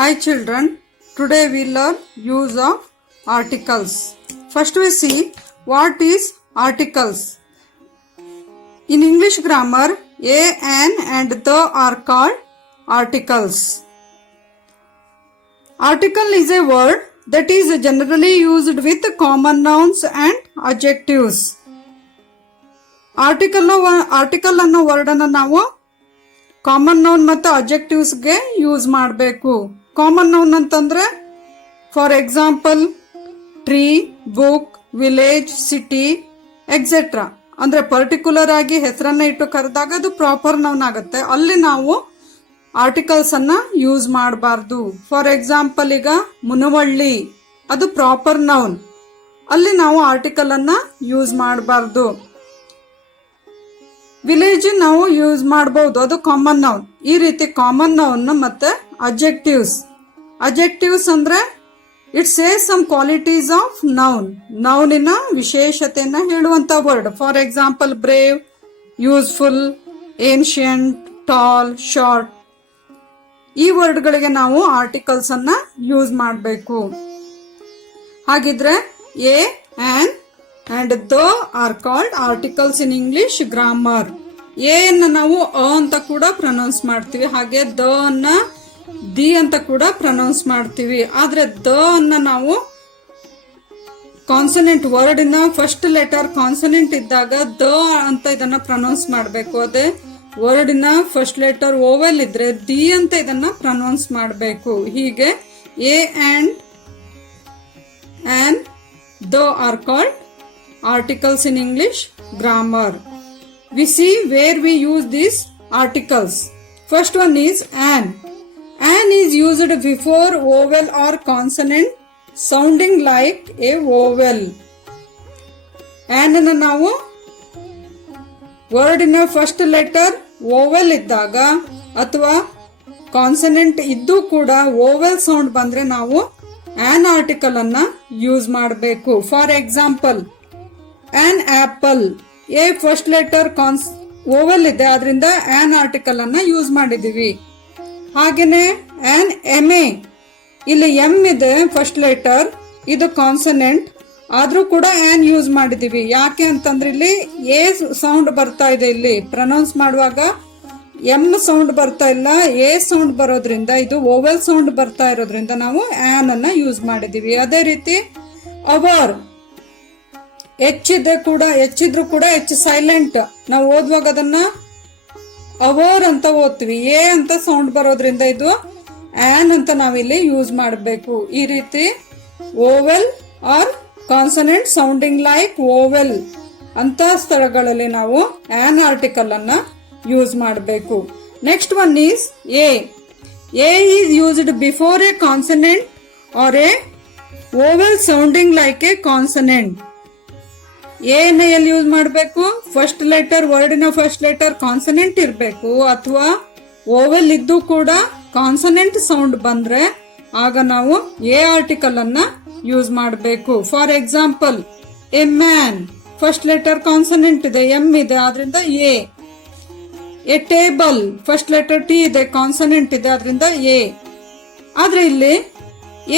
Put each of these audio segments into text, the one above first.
Hi children, today we learn use of articles. First we see what is articles. In English grammar, a, an and the are called articles. Article is a word that is generally used with common nouns and adjectives. Article ಅನ್ನೋ word ಅನ್ನು ನಾವು common noun ಮತ್ತು objectives ಗೆ use ಮಾಡಬೇಕು. Common noun ಅಂತಂದ್ರೆ for example tree, book, village, city etcetera. ಅಂದ್ರೆ particular ಆಗಿ ಹೆಸರನ್ನ ಇಟ್ಟು ಕರೆದಾಗ ಅದು ಪ್ರಾಪರ್ ನೌನ್ ಆಗುತ್ತೆ. ಅಲ್ಲಿ ನಾವು ಆರ್ಟಿಕಲ್ಸ್ ಅನ್ನ ಯೂಸ್ ಮಾಡಬಾರ್ದು. ಫಾರ್ ಎಕ್ಸಾಂಪಲ್ ಈಗ ಮುನವಳ್ಳಿ, ಅದು ಪ್ರಾಪರ್ ನೌನ್, ಅಲ್ಲಿ ನಾವು ಆರ್ಟಿಕಲ್ ಅನ್ನ ಯೂಸ್ ಮಾಡಬಾರ್ದು. ವಿಲೇಜ್ ನಾವು ಯೂಸ್ ಮಾಡಬಹುದು, ಅದು ಕಾಮನ್ ನೌನ್. ಈ ರೀತಿ ಕಾಮನ್ ನೌನ್ ಮತ್ತೆ ಅಬ್ಜೆಕ್ಟಿವ್ಸ್ ಅಂದ್ರೆ it says some qualities of noun, ನೌನಿನ ವಿಶೇಷತೆಯನ್ನ ಹೇಳುವಂತ word. For example brave, useful, ancient, tall, short. ಈ ವರ್ಡ್ಗಳಿಗೆ ನಾವು ಆರ್ಟಿಕಲ್ಸ್ ಅನ್ನ ಯೂಸ್ ಮಾಡಬೇಕು. ಹಾಗಿದ್ರೆ a, an and the are called articles in English grammar. a ಅನ್ನ ನಾವು ಅ ಅಂತ ಕೂಡ ಪ್ರೊನೌನ್ಸ್ ಮಾಡ್ತೀವಿ, ಹಾಗೆ ದ ಅನ್ನ ದಿ ಅಂತ ಕೂಡ ಪ್ರೊನೌನ್ಸ್ ಮಾಡ್ತೀವಿ. ಆದ್ರೆ ದ ಅನ್ನ ನಾವು ಕಾನ್ಸನೆಂಟ್, ವರ್ಡ್ ಇನ ಫಸ್ಟ್ ಲೆಟರ್ ಕಾನ್ಸನೆಂಟ್ ಇದ್ದಾಗ ದ ಅಂತ ಇದನ್ನ ಪ್ರೊನೌನ್ಸ್ ಮಾಡಬೇಕು. ಅದೇ ವರ್ಡ್ ಇನ ಫಸ್ಟ್ ಲೆಟರ್ ಓವೆಲ್ ಇದ್ರೆ ದಿ ಅಂತ ಇದನ್ನ ಪ್ರೊನೌನ್ಸ್ ಮಾಡಬೇಕು. ಹೀಗೆ A and on the are called articles in English grammar. We see where we use these articles. First one is an. An is used before vowel or consonant sounding like a vowel. An ಅನ್ನು ನಾವು word ಇನ first letter vowel ಇದ್ದಾಗ ಅಥವಾ consonant ಇದ್ದು ಕೂಡ vowel sound ಬಂದ್ರೆ ನಾವು an article ಅನ್ನ ಯೂಸ್ ಮಾಡಬೇಕು. For example an apple, A first letter vowel ಇದೆ, ಅದರಿಂದ ಆನ್ ಆರ್ಟಿಕಲ್ ಅನ್ನ ಯೂಸ್ ಮಾಡಿದೀವಿ. ಹಾಗೇನೆ ಆನ್ ಎಮೆ, ಇಲ್ಲಿ ಎಂ ಇದೆ ಫಸ್ಟ್ ಲೆಟರ್, ಇದು ಕಾನ್ಸನೆಂಟ್, ಆದ್ರೂ ಕೂಡ ಆನ್ ಯೂಸ್ ಮಾಡಿದೀವಿ. ಯಾಕೆ ಅಂತಂದ್ರೆ ಇಲ್ಲಿ ಎ ಸೌಂಡ್ ಬರ್ತಾ ಇದೆ, ಇಲ್ಲಿ ಪ್ರೊನೌನ್ಸ್ ಮಾಡುವಾಗ ಎಂ ಸೌಂಡ್ ಬರ್ತಾ ಇಲ್ಲ, ಎ ಸೌಂಡ್ ಬರೋದ್ರಿಂದ, ಇದು ಓವೆಲ್ ಸೌಂಡ್ ಬರ್ತಾ ಇರೋದ್ರಿಂದ ನಾವು ಆನ್ ಅನ್ನ ಯೂಸ್ ಮಾಡಿದೀವಿ. ಅದೇ ರೀತಿ ಅವರ್, ಹೆಚ್ಚಿದ್ರು ಕೂಡ ಎಚ್ ಸೈಲೆಂಟ್, ನಾವು ಓದುವಾಗ ಅದನ್ನ ಅವರ್ ಅಂತ ಓದ್ತೀವಿ. ಎ ಅಂತ ಸೌಂಡ್ ಬರೋದ್ರಿಂದ ಇದು ಆನ್ ಅಂತ ನಾವಿಲ್ಲಿ ಯೂಸ್ ಮಾಡಬೇಕು. ಈ ರೀತಿ vowel or consonant sounding like vowel ಅಂತ ಸ್ಥಳಗಳಲ್ಲಿ ನಾವು ಆನ್ ಆರ್ಟಿಕಲ್ ಅನ್ನ ಯೂಸ್ ಮಾಡಬೇಕು. Next one is a. A is used before a consonant or a vowel sounding like a consonant. ಎನ್ನ ಎಲ್ಲಿ ಯೂಸ್ ಮಾಡಬೇಕು? ಫಸ್ಟ್ ಲೆಟರ್, ವರ್ಡಿನ ಫಸ್ಟ್ ಲೆಟರ್ ಕಾನ್ಸನೆಂಟ್ ಇರಬೇಕು, ಅಥವಾ ಓವೆಲ್ ಇದ್ದು ಕೂಡ ಕಾನ್ಸನೆಂಟ್ ಸೌಂಡ್ ಬಂದ್ರೆ ಆಗ ನಾವು ಎ ಆರ್ಟಿಕಲ್ ಅನ್ನ ಯೂಸ್ ಮಾಡಬೇಕು. For example A man, first letter consonant ಇದೆ, ಎಂ ಇದೆ, ಆದ್ರಿಂದ A. A table, first letter T ಇದೆ, ಕಾನ್ಸನೆಂಟ್ ಇದೆ, ಆದ್ರಿಂದ ಎ. ಆದ್ರೆ ಇಲ್ಲಿ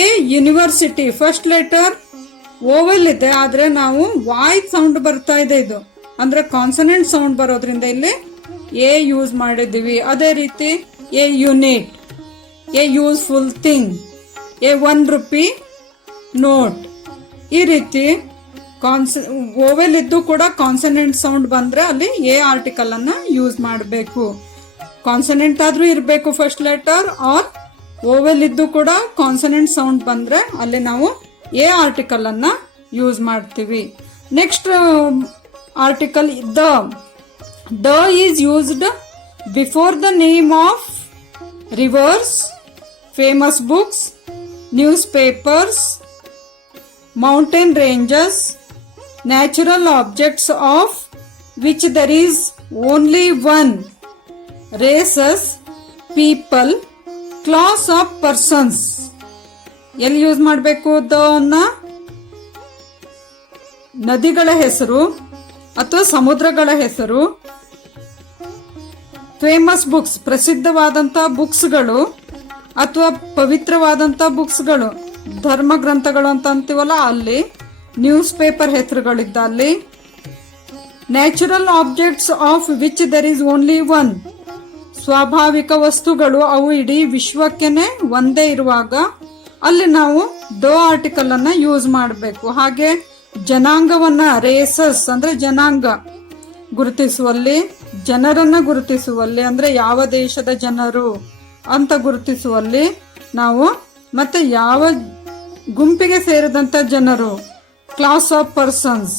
A university, first letter vowel ಇದೆ, ಆದ್ರೆ ನಾವು ವಾಯ್ಸ್ ಸೌಂಡ್ ಬರ್ತಾ ಇದೆ, ಇದು ಅಂದ್ರೆ ಕಾನ್ಸನೆಂಟ್ ಸೌಂಡ್ ಬರೋದ್ರಿಂದ ಇಲ್ಲಿ ಎ ಯೂಸ್ ಮಾಡಿದೀವಿ. ಅದೇ ರೀತಿ A unit, A useful thing, A ₹1 note. ಈ ರೀತಿ ಓವೆಲ್ ಇದ್ದು ಕೂಡ ಕಾನ್ಸನೆಂಟ್ ಸೌಂಡ್ ಬಂದ್ರೆ ಅಲ್ಲಿ ಎ ಆರ್ಟಿಕಲ್ ಅನ್ನ ಯೂಸ್ ಮಾಡಬೇಕು. ಕಾನ್ಸನೆಂಟ್ ಆದ್ರೂ ಇರಬೇಕು ಫಸ್ಟ್ ಲೆಟರ್, ಆರ್ ಓವೆಲ್ ಇದ್ದು ಕೂಡ ಕಾನ್ಸನೆಂಟ್ ಸೌಂಡ್ ಬಂದ್ರೆ ಅಲ್ಲಿ ನಾವು ಎ ಆರ್ಟಿಕಲ್ ಅನ್ನ ಯೂಸ್ ಮಾಡ್ತೀವಿ. Next article the. The is used before the name of rivers, famous books, newspapers, mountain ranges, natural objects of which there is only one, races, people, class of persons. ಎಲ್ಲಿ use ಮಾಡಬೇಕು? The ಅನ್ನ ನದಿಗಳ ಹೆಸರು ಅಥವಾ ಸಮುದ್ರಗಳ ಹೆಸರು, famous books ಪ್ರಸಿದ್ಧವಾದಂತಹ ಬುಕ್ಸ್ಗಳು, ಅಥವಾ ಪವಿತ್ರವಾದಂತ ಬುಕ್ಸ್ಗಳು, ಧರ್ಮ ಗ್ರಂಥಗಳು ಅಂತ ಅಂತೀವಲ್ಲ ಅಲ್ಲಿ, ನ್ಯೂಸ್ ಪೇಪರ್ ಹೆಸರುಗಳಿದ್ದ ಅಲ್ಲಿ, natural objects of which there is only one, ಸ್ವಾಭಾವಿಕ ವಸ್ತುಗಳು ಅವು ಇಡೀ ವಿಶ್ವಕ್ಕೆನೆ ಒಂದೇ ಇರುವಾಗ ಅಲ್ಲಿ ನಾವು ದ ಆರ್ಟಿಕಲ್ ಅನ್ನ ಯೂಸ್ ಮಾಡಬೇಕು. ಹಾಗೆ ಜನಾಂಗವನ್ನ, ರೇಸಸ್ ಅಂದ್ರೆ ಜನಾಂಗ ಗುರುತಿಸುವಲ್ಲಿ, ಜನರನ್ನ ಗುರುತಿಸುವಲ್ಲಿ ಅಂದ್ರೆ ಯಾವ ದೇಶದ ಜನರು ಅಂತ ಗುರುತಿಸುವಲ್ಲಿ ನಾವು, ಮತ್ತೆ ಯಾವ ಗುಂಪಿಗೆ ಸೇರಿದಂತ ಜನರು, ಕ್ಲಾಸ್ ಆಫ್ ಪರ್ಸನ್ಸ್,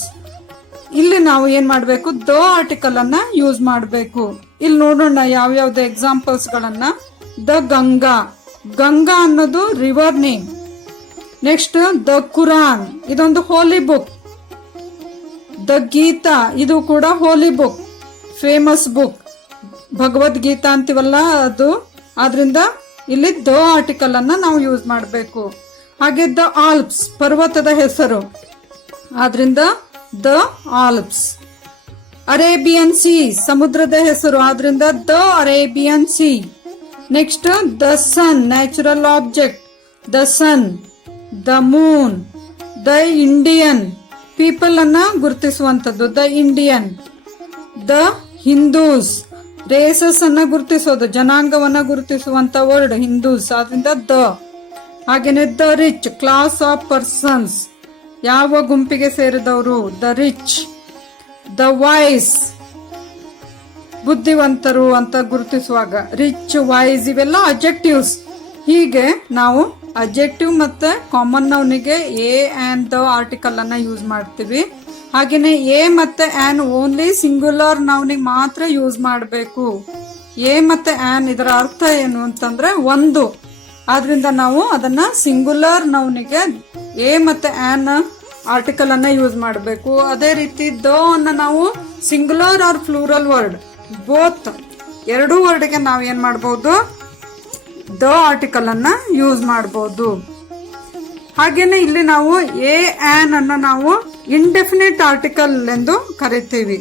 ಇಲ್ಲಿ ನಾವು ಏನ್ ಮಾಡಬೇಕು, ದ ಆರ್ಟಿಕಲ್ ಅನ್ನ ಯೂಸ್ ಮಾಡಬೇಕು. ಇಲ್ಲಿ ನೋಡೋಣ ಯಾವ್ಯಾವ್ದು ಎಕ್ಸಾಂಪಲ್ಸ್ ಗಳನ್ನ. ದ ಗಂಗಾ, ಗಂಗಾ ಅನ್ನೋದು river name. Next the Quran, ಇದೊಂದು ಹೋಲಿ ಬುಕ್. ದ ಗೀತಾ, ಇದು ಕೂಡ ಹೋಲಿ ಬುಕ್, ಫೇಮಸ್ ಬುಕ್, ಭಗವದ್ಗೀತಾ ಅಂತೀವಲ್ಲ ಅದು. ಆದ್ರಿಂದ ಇಲ್ಲಿ ದ ಆರ್ಟಿಕಲ್ ಅನ್ನ ನಾವು ಯೂಸ್ ಮಾಡಬೇಕು. ಹಾಗೆ ದ ಆಲ್ಪ್ಸ್, ಪರ್ವತದ ಹೆಸರು, ಆದ್ರಿಂದ ದ ಆಲ್ಪ್ಸ್. ಅರೇಬಿಯನ್ ಸಿ, ಸಮುದ್ರದ ಹೆಸರು, ಆದ್ರಿಂದ the Arabian sea. Next the sun, natural object, the sun. The moon, the Indian, people ಅನ್ನ ಗುರುತಿಸುವಂತದ್ದು, the Indian. The Hindus, races ಅನ್ನ ಗುರುತಿಸೋದು, ಜನಾಂಗವನ್ನ ಗುರುತಿಸುವಂತ ವರ್ಡ್ ಹಿಂದೂಸ್, ಆದ್ರಿಂದ ದ. ಹಾಗೇನೆ the rich, class of persons, ಯಾವ ಗುಂಪಿಗೆ ಸೇರಿದವರು, ದ ರಿಚ್. ದ ವೈಸ್, ಬುದ್ಧಿವಂತರು ಅಂತ ಗುರುತಿಸುವಾಗ ರಿಚ್, ವೈಸ್, ಇವೆಲ್ಲ ಅಬ್ಜೆಕ್ಟಿವ್ಸ್. ಹೀಗೆ ನಾವು ಅಬ್ಜೆಕ್ಟಿವ್ ಮತ್ತೆ ಕಾಮನ್ ನೌನಿಗೆ ಎ ಅಂಡ್ ದ ಆರ್ಟಿಕಲ್ ಅನ್ನ ಯೂಸ್ ಮಾಡ್ತೀವಿ. ಹಾಗೇನೆ ಎ ಮತ್ತೆ ಆನ್ ಓನ್ಲಿ ಸಿಂಗ್ಯುಲರ್ ನೌನಿಗೆ ಮಾತ್ರ ಯೂಸ್ ಮಾಡಬೇಕು. ಎ ಮತ್ತೆ ಆನ್ ಇದರ ಅರ್ಥ ಏನು ಅಂತಂದ್ರೆ ಒಂದು, ಆದ್ರಿಂದ ನಾವು ಅದನ್ನ ಸಿಂಗ್ಯುಲರ್ ನೌನಿಗೆ ಎ ಮತ್ತೆ ಆನ್ ಆರ್ಟಿಕಲ್ ಅನ್ನ ಯೂಸ್ ಮಾಡಬೇಕು. ಅದೇ ರೀತಿ ದ ಅನ್ನ ನಾವು singular or plural word both ಎರಡೂ ವರ್ಡ್ಗೆ ನಾವು ಏನ್ ಮಾಡಬಹುದು, ದ ಆರ್ಟಿಕಲ್ ಅನ್ನ ಯೂಸ್ ಮಾಡಬಹುದು. ಹಾಗೇನೆ ಇಲ್ಲಿ ನಾವು ಎ ಆನ್ ಅನ್ನ ನಾವು ಇಂಡೆಫಿನಿಟ್ ಆರ್ಟಿಕಲ್ ಎಂದು ಕರಿತೀವಿ.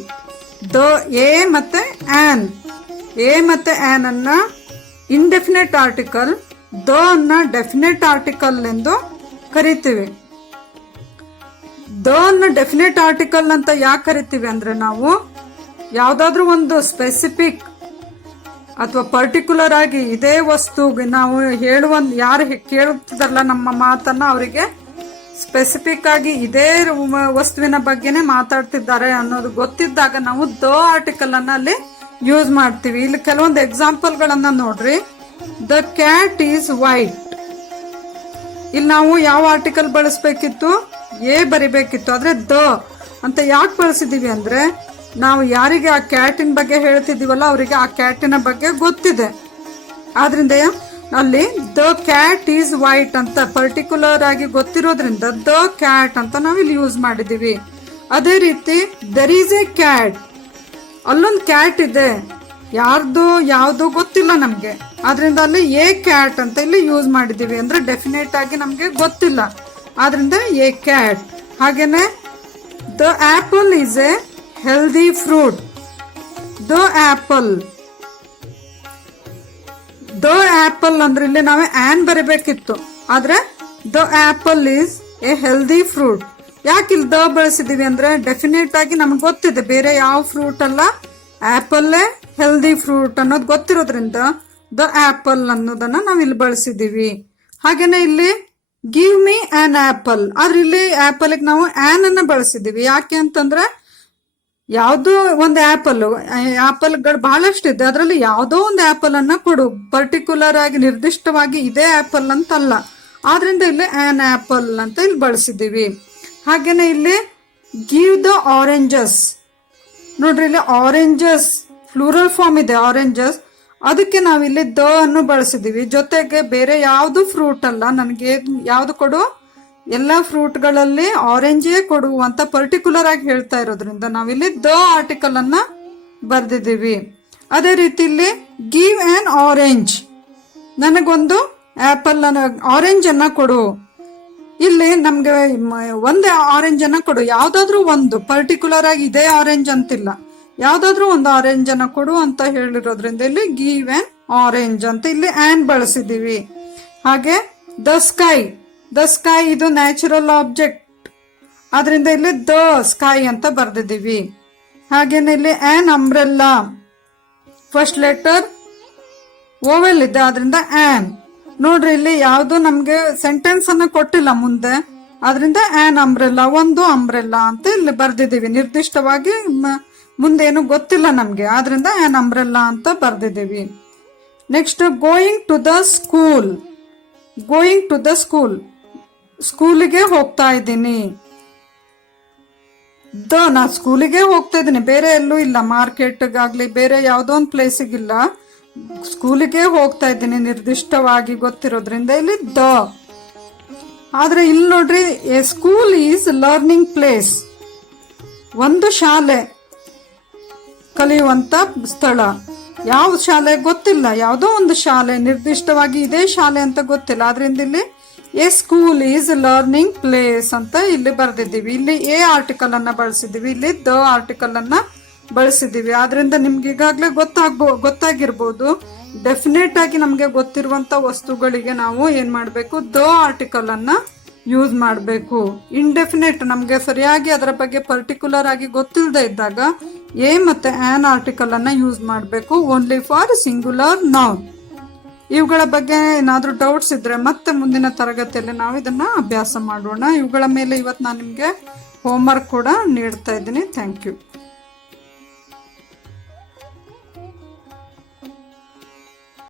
ದ ಎ ಮತ್ತೆ ಆನ್, ಎ ಮತ್ತೆ ಆನ್ ಅನ್ನ ಇಂಡೆಫಿನಿಟ್ ಆರ್ಟಿಕಲ್, ದ ಅನ್ನ ಡೆಫಿನೆಟ್ ಆರ್ಟಿಕಲ್ ಎಂದು ಕರಿತೀವಿ. ದ ಅನ್ನ ಡೆಫಿನೆಟ್ ಆರ್ಟಿಕಲ್ ಅಂತ ಯಾಕೆ ಕರಿತೀವಿ ಅಂದ್ರೆ, ನಾವು ಯಾವ್ದಾದ್ರು ಒಂದು ಸ್ಪೆಸಿಫಿಕ್ ಅಥವಾ ಪರ್ಟಿಕ್ಯುಲರ್ ಆಗಿ ಇದೇ ವಸ್ತುಗೆ ನಾವು ಹೇಳುವ, ಯಾರು ಕೇಳುತ್ತಿದಾರಲ್ಲ ನಮ್ಮ ಮಾತನ್ನ, ಅವರಿಗೆ ಸ್ಪೆಸಿಫಿಕ್ ಆಗಿ ಇದೇ ವಸ್ತುವಿನ ಬಗ್ಗೆನೆ ಮಾತಾಡ್ತಿದ್ದಾರೆ ಅನ್ನೋದು ಗೊತ್ತಿದ್ದಾಗ ನಾವು ದ ಆರ್ಟಿಕಲ್ ಅನ್ನ ಅಲ್ಲಿ ಯೂಸ್ ಮಾಡ್ತೀವಿ. ಇಲ್ಲಿ ಕೆಲವೊಂದು ಎಕ್ಸಾಂಪಲ್ ಗಳನ್ನ ನೋಡ್ರಿ. ದ ಕ್ಯಾಟ್ ಈಸ್ ವೈಟ್, ಇಲ್ಲಿ ನಾವು ಯಾವ ಆರ್ಟಿಕಲ್ ಬಳಸಬೇಕಿತ್ತು, ಎ ಬರಿಬೇಕಿತ್ತು, ಆದ್ರೆ ದ ಅಂತ ಯಾಕೆ ಬಳಸಿದೀವಿ ಅಂದ್ರೆ, ನಾವು ಯಾರಿಗೆ ಆ ಕ್ಯಾಟಿನ ಬಗ್ಗೆ ಹೇಳ್ತಿದೀವಲ್ಲ ಅವರಿಗೆ ಆ ಕ್ಯಾಟಿನ ಬಗ್ಗೆ ಗೊತ್ತಿದೆ. ಆದ್ರಿಂದ ಅಲ್ಲಿ ದ ಕ್ಯಾಟ್ ಈಸ್ ವೈಟ್ ಅಂತ ಪರ್ಟಿಕ್ಯುಲರ್ ಆಗಿ ಗೊತ್ತಿರೋದ್ರಿಂದ ದ ಕ್ಯಾಟ್ ಅಂತ ನಾವಿಲ್ಲಿ ಯೂಸ್ ಮಾಡಿದೀವಿ. ಅದೇ ರೀತಿ ದರ್ ಈಸ್ ಎ ಕ್ಯಾಟ್, ಅಲ್ಲೊಂದು ಕ್ಯಾಟ್ ಇದೆ, ಯಾರ್ದು ಯಾವ್ದು ಗೊತ್ತಿಲ್ಲ ನಮ್ಗೆ, ಆದ್ರಿಂದ ಅಲ್ಲಿ ಎ ಕ್ಯಾಟ್ ಅಂತ ಇಲ್ಲಿ ಯೂಸ್ ಮಾಡಿದೀವಿ. ಅಂದ್ರೆ ಡೆಫಿನೆಟ್ ಆಗಿ ನಮ್ಗೆ ಗೊತ್ತಿಲ್ಲ, ಆದ್ರಿಂದ ಎ ಕ್ಯಾಟ್. ಹಾಗೇನೆ the apple is A healthy fruit, the apple. The apple ಅಂದ್ರೆ ಇಲ್ಲಿ ನಾವೇ ಆನ್ ಬರಬೇಕಿತ್ತು, ಆದ್ರೆ the apple is A healthy fruit. ಯಾಕೆ ಇಲ್ಲಿ ದ ಬಳಸಿದೀವಿ ಅಂದ್ರೆ, ಡೆಫಿನೆಟ್ ಆಗಿ ನಮ್ಗೆ ಗೊತ್ತಿದೆ ಬೇರೆ ಯಾವ ಫ್ರೂಟ್ ಅಲ್ಲ, ಆಪಲ್ ಹೆಲ್ದಿ ಫ್ರೂಟ್ ಅನ್ನೋದು ಗೊತ್ತಿರೋದ್ರಿಂದ ದ ಆಪಲ್ ಅನ್ನೋದನ್ನ ನಾವ್ ಇಲ್ಲಿ ಬಳಸಿದೀವಿ. ಹಾಗೇನೆ ಇಲ್ಲಿ ಗಿವ್ ಮಿ ಆನ್ ಆಪಲ್, ಆದ್ರೆ ಇಲ್ಲಿ ಆಪಲ್ ನಾವು ಆನ್ ಅನ್ನ ಬಳಸಿದೀವಿ. ಯಾಕೆ ಅಂತಂದ್ರೆ, ಯಾವ್ದೋ ಒಂದು ಆಪಲ್ಗಳು ಬಹಳಷ್ಟು ಇದೆ, ಅದರಲ್ಲಿ ಯಾವ್ದೋ ಒಂದು ಆಪಲ್ ಅನ್ನ ಕೊಡು, ಪರ್ಟಿಕ್ಯುಲರ್ ಆಗಿ ನಿರ್ದಿಷ್ಟವಾಗಿ ಇದೇ ಆಪಲ್ ಅಂತಲ್ಲ, ಆದ್ರಿಂದ ಇಲ್ಲಿ ಆನ್ ಆಪಲ್ ಅಂತ ಇಲ್ಲಿ ಬಳಸಿದೀವಿ. ಹಾಗೇನೆ ಇಲ್ಲಿ ಗಿವ್ ದ ಆರೆಂಜಸ್, ನೋಡ್ರಿ ಇಲ್ಲಿ ಆರೆಂಜಸ್ ಫ್ಲೂರಲ್ ಫಾರ್ಮ್ ಇದೆ ಆರೆಂಜಸ್, ಅದಕ್ಕೆ ನಾವಿಲ್ಲಿ ದ ಅನ್ನು ಬಳಸಿದೀವಿ. ಜೊತೆಗೆ ಬೇರೆ ಯಾವ್ದು ಫ್ರೂಟ್ ಅಲ್ಲ, ನನಗೆ ಯಾವ್ದು ಕೊಡು, ಎಲ್ಲಾ ಫ್ರೂಟ್ಗಳಲ್ಲಿ ಆರೆಂಜೇ ಕೊಡು ಅಂತ ಪರ್ಟಿಕ್ಯುಲರ್ ಆಗಿ ಹೇಳ್ತಾ ಇರೋದ್ರಿಂದ ನಾವಿಲ್ಲಿ ದ ಆರ್ಟಿಕಲ್ ಅನ್ನ ಬರ್ದಿದ್ದೀವಿ. ಅದೇ ರೀತಿ ಇಲ್ಲಿ ಗಿವ್ ಆನ್ ಆರೆಂಜ್, ನನಗೊಂದು ಆಪಲ್ ಆರೆಂಜ್ ಅನ್ನ ಕೊಡು, ಇಲ್ಲಿ ನಮ್ಗೆ ಒಂದೇ ಆರೆಂಜ್ ಅನ್ನ ಕೊಡು, ಯಾವ್ದಾದ್ರು ಒಂದು ಪರ್ಟಿಕ್ಯುಲರ್ ಆಗಿ ಇದೇ ಆರೆಂಜ್ ಅಂತಿಲ್ಲ, ಯಾವ್ದಾದ್ರು ಒಂದು ಆರೆಂಜ್ ಅನ್ನ ಕೊಡು ಅಂತ ಹೇಳಿರೋದ್ರಿಂದ ಇಲ್ಲಿ ಗಿವ್ ಆನ್ ಆರೆಂಜ್ ಅಂತ ಇಲ್ಲಿ ಆನ್ ಬಳಸಿದೀವಿ. ಹಾಗೆ ದ ಸ್ಕೈ ಇದು ನ್ಯಾಚುರಲ್ ಆಬ್ಜೆಕ್ಟ್, ಆದ್ರಿಂದ ಇಲ್ಲಿ ದ ಸ್ಕೈ ಅಂತ ಬರ್ದಿದ್ದೀವಿ. ಹಾಗೇನೆ ಇಲ್ಲಿ on umbrella, first letter vowel ಇದೆ, ಆದ್ರಿಂದ ಆನ್. ನೋಡ್ರಿ ಇಲ್ಲಿ ಯಾವ್ದು ನಮ್ಗೆ ಸೆಂಟೆನ್ಸ್ ಅನ್ನ ಕೊಟ್ಟಿಲ್ಲ ಮುಂದೆ, ಆದ್ರಿಂದ ಆನ್ ಅಂಬ್ರೆಲ್ಲಾ, ಒಂದು ಅಂಬ್ರೆಲ್ಲಾ ಅಂತ ಇಲ್ಲಿ ಬರ್ದಿದ್ದೀವಿ. ನಿರ್ದಿಷ್ಟವಾಗಿ ಮುಂದೇನು ಗೊತ್ತಿಲ್ಲ ನಮ್ಗೆ, ಆದ್ರಿಂದ ಆನ್ ಅಂಬ್ರೆಲ್ಲಾ ಅಂತ ಬರ್ದಿದ್ದೀವಿ. Next going to the school, ಸ್ಕೂಲಿಗೆ ಹೋಗ್ತಾ ಇದ್ದೀನಿ. ನಾ ಸ್ಕೂಲಿಗೆ ಹೋಗ್ತಾ ಇದ್ದೀನಿ, ಬೇರೆ ಎಲ್ಲೂ ಇಲ್ಲ, ಮಾರ್ಕೆಟ್ಗಾಗ್ಲಿ ಬೇರೆ ಯಾವ್ದೋ ಒಂದು ಪ್ಲೇಸಿಗಿಲ್ಲ, ಸ್ಕೂಲಿಗೆ ಹೋಗ್ತಾ ಇದ್ದೀನಿ ನಿರ್ದಿಷ್ಟವಾಗಿ ಗೊತ್ತಿರೋದ್ರಿಂದ ಇಲ್ಲಿ ದ. ಆದ್ರೆ ಇಲ್ಲಿ ನೋಡ್ರಿ, A school is learning place, ಒಂದು ಶಾಲೆ ಕಲಿಯುವಂತ ಸ್ಥಳ. ಯಾವ ಶಾಲೆ ಗೊತ್ತಿಲ್ಲ, ಯಾವುದೋ ಒಂದು ಶಾಲೆ, ನಿರ್ದಿಷ್ಟವಾಗಿ ಇದೇ ಶಾಲೆ ಅಂತ ಗೊತ್ತಿಲ್ಲ, ಆದ್ರಿಂದ ಇಲ್ಲಿ A school is learning place ಅಂತ ಇಲ್ಲಿ ಬರ್ದಿದ್ದೀವಿ. ಇಲ್ಲಿ ಎ ಆರ್ಟಿಕಲ್ ಅನ್ನ ಬಳಸಿದೀವಿ, ಇಲ್ಲಿ ದ ಆರ್ಟಿಕಲ್ ಅನ್ನ ಬಳಸಿದೀವಿ. ಆದ್ರಿಂದ ನಿಮ್ಗೆ ಈಗಾಗ್ಲೇ ಗೊತ್ತಾಗಿರ್ಬೋದು, ಡೆಫಿನೆಟ್ ಆಗಿ ನಮ್ಗೆ ಗೊತ್ತಿರುವಂತ ವಸ್ತುಗಳಿಗೆ ನಾವು ಏನ್ ಮಾಡ್ಬೇಕು, ದ ಆರ್ಟಿಕಲ್ ಅನ್ನ ಯೂಸ್ ಮಾಡಬೇಕು. ಇಂಡೆಫಿನೆಟ್ ನಮ್ಗೆ ಸರಿಯಾಗಿ ಅದರ ಬಗ್ಗೆ ಪರ್ಟಿಕ್ಯುಲರ್ ಆಗಿ ಗೊತ್ತಿಲ್ಲದೆ ಇದ್ದಾಗ ಎ ಮತ್ತೆ ಆನ್ ಆರ್ಟಿಕಲ್ ಅನ್ನ ಯೂಸ್ ಮಾಡಬೇಕು, ಓನ್ಲಿ ಫಾರ್ ಸಿಂಗುಲರ್ ನೌನ್. ಇವುಗಳ ಬಗ್ಗೆ ಏನಾದ್ರೂ ಡೌಟ್ಸ್ ಇದ್ರೆ ಮತ್ತೆ ಮುಂದಿನ ತರಗತಿಯಲ್ಲಿ ನಾವು ಇದನ್ನ ಅಭ್ಯಾಸ ಮಾಡೋಣ. ಇವುಗಳ ಮೇಲೆ ಇವತ್ತು ನಾನು ನಿಮ್ಗೆ ಹೋಮ್ವರ್ಕ್ ಕೂಡ ನೀಡ್ತಾ ಇದ್ದೀನಿ. Thank you.